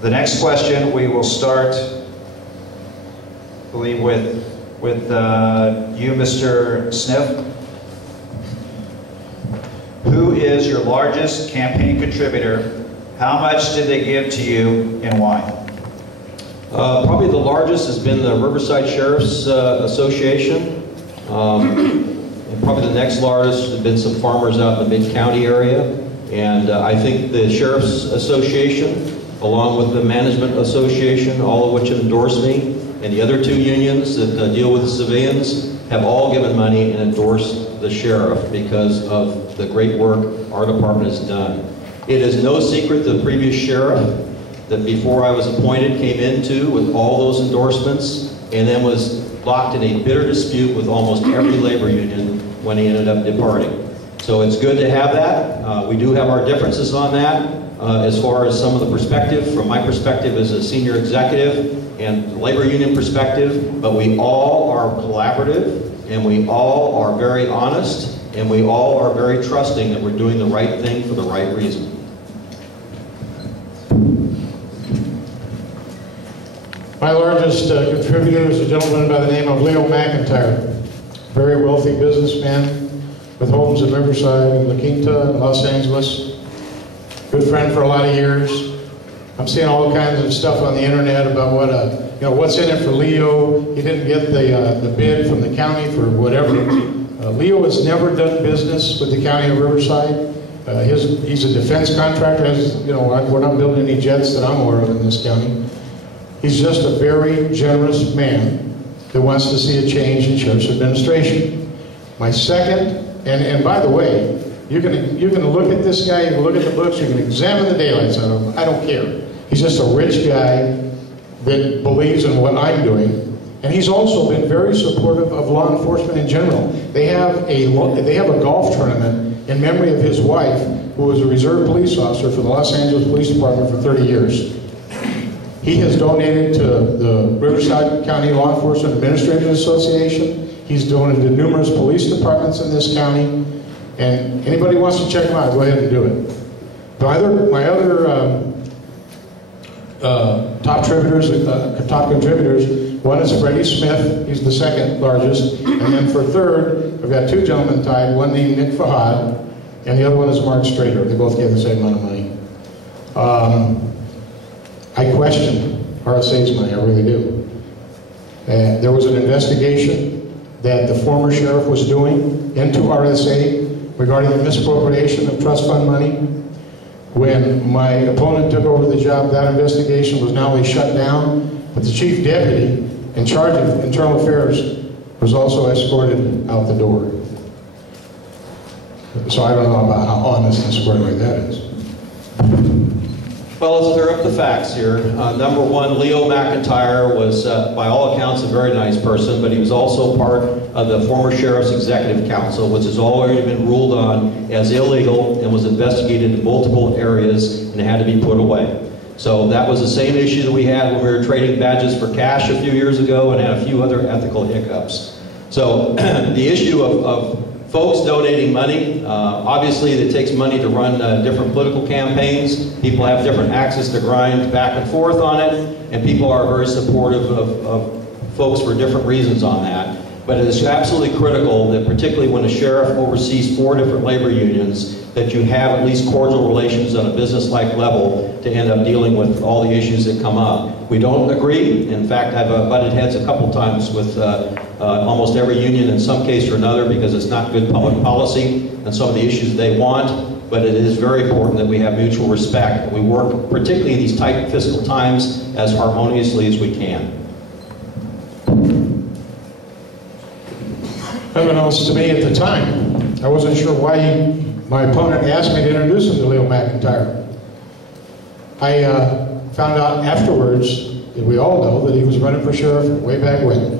The next question we will start, I believe, with you, Mr. Sniff. Who is your largest campaign contributor? How much did they give to you and why? Probably the largest has been the Riverside Sheriff's Association. And probably the next largest has been some farmers out in the mid-county area. And I think the Sheriff's Association, along with the Management Association, all of which have endorsed me, and the other two unions that deal with the civilians, have all given money and endorsed the sheriff because of the great work our department has done. It is no secret the previous sheriff that before I was appointed came into with all those endorsements and then was locked in a bitter dispute with almost every labor union when he ended up departing. So it's good to have that. We do have our differences on that. As far as some of the perspective, from my perspective as a senior executive and labor union perspective, but we all are collaborative and we all are very honest and we all are very trusting that we're doing the right thing for the right reason. My largest contributor is a gentleman by the name of Leo McIntyre, very wealthy businessman with homes in Riverside and La Quinta and Los Angeles. Good friend for a lot of years. I'm seeing all kinds of stuff on the internet about what what's in it for Leo. He didn't get the bid from the county for whatever. Leo has never done business with the county of Riverside. He's a defense contractor. We're not building any jets that I'm aware of in this county. He's just a very generous man that wants to see a change in sheriff's administration. My second, and by the way, you can look at this guy, you can look at the books, you can examine the daylights out of him. I don't care. He's just a rich guy that believes in what I'm doing. And he's also been very supportive of law enforcement in general. They have a golf tournament in memory of his wife, who was a reserve police officer for the Los Angeles Police Department for 30 years. He has donated to the Riverside County Law Enforcement Administrators Association. He's donated to numerous police departments in this county. And anybody wants to check him out, go ahead and do it. My other top contributors, one is Freddie Smith, he's the second largest. And then for third, I've got two gentlemen tied, one named Nick Fahad, and the other one is Mark Strader. They both gave the same amount of money. I question RSA's money, I really do. There was an investigation that the former sheriff was doing into RSA regarding the misappropriation of trust fund money. When my opponent took over the job, that investigation was not only shut down, but the chief deputy in charge of internal affairs was also escorted out the door. So I don't know about how honest and square that is. Well, let's clear up the facts here. Number one, Leo McIntyre was, by all accounts, a very nice person, but he was also part of the former Sheriff's Executive Council, which has already been ruled on as illegal and was investigated in multiple areas and had to be put away. So that was the same issue that we had when we were trading badges for cash a few years ago and had a few other ethical hiccups. So the issue of folks donating money, obviously it takes money to run different political campaigns. People have different axes to grind back and forth on it, and people are very supportive of folks for different reasons on that. But it is absolutely critical that particularly when a sheriff oversees 4 different labor unions, that you have at least cordial relations on a business-like level to end up dealing with all the issues that come up. We don't agree. In fact, I've butted heads a couple times with almost every union in some case or another because it's not good public policy and some of the issues they want, but it is very important that we have mutual respect. We work, particularly in these tight fiscal times, as harmoniously as we can. Unbeknownst to me at the time, I wasn't sure why my opponent asked me to introduce him to Leo McIntyre. I found out afterwards that we all know that he was running for sheriff way back when.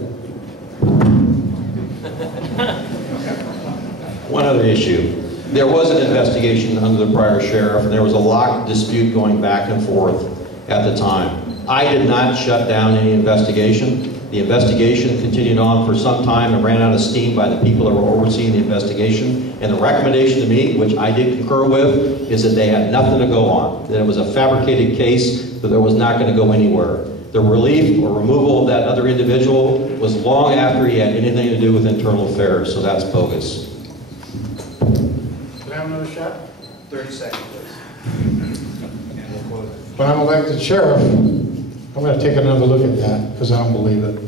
One other issue. There was an investigation under the prior sheriff, and there was a locked dispute going back and forth at the time. I did not shut down any investigation. The investigation continued on for some time and ran out of steam by the people that were overseeing the investigation. And the recommendation to me, which I did concur with, is that they had nothing to go on, that it was a fabricated case, that it was not going to go anywhere. The relief or removal of that other individual was long after he had anything to do with internal affairs, so that's bogus. Can I have another shot? 30 seconds, please. And we'll close it. When I'm elected sheriff, I'm going to take another look at that because I don't believe it.